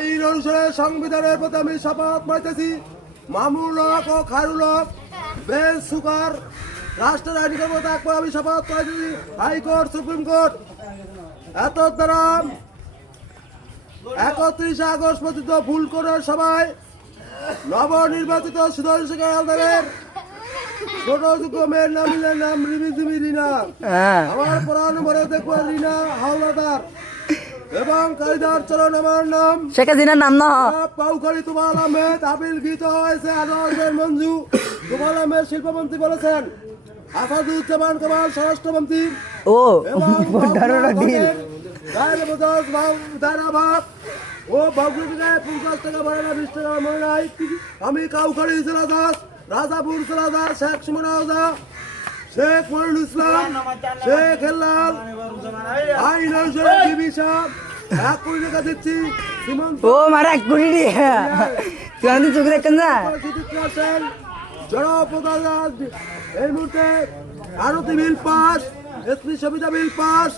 আইন অনুসারে সংবিধানের প্রতি আমি শপথ পাইতেছি। মামুনুল হক ও খায়রুল হক বেল সুগার রাষ্ট্রের আইন কর্ম থাকবো। আমি শপথ পাইতেছি হাইকোর্ট সুপ্রিম কোর্ট এত দ্বারা 31 আগস্ট পর্যন্ত ভুল করে সবাই নবনির্বাচিত সুদর্শন শেখার ছোট যোগ্য মেয়ের নাম রিমি রিনা। আমার পুরানো মনে দেখবো রিনা হাওলাদার এবং কায়দার চরণ। আমার নাম শেখ হাসিনার নাম না পাউখালী তুফাইল আহমেদ। আপিল গীত হয়েছে আনোয়ার মঞ্জু। তুফাইল আহমেদ শিল্পমন্ত্রী বলেছেন, আসাদুজ্জামান কামাল স্বরাষ্ট্রমন্ত্রী ও এবং ও বাবুকে 50 টাকা বাড়ে না 20 টাকা মনে নাই। আমি কাউখালী জেলা দাস, রাজাপুর জেলা দাস, শেখ সুমন আওজা, শেখ মনিরুল ইসলাম, শেখ হেলাল, আইন অনুসারে ডিবি সাহেব 1 কোটি টাকা দিচ্ছি। সীমান্ত ও মারা 1 কোটি তুই চোখে দেখেন না জনপ্রধান এই মুহূর্তে Arati bill pass, SP Sabita bill pass.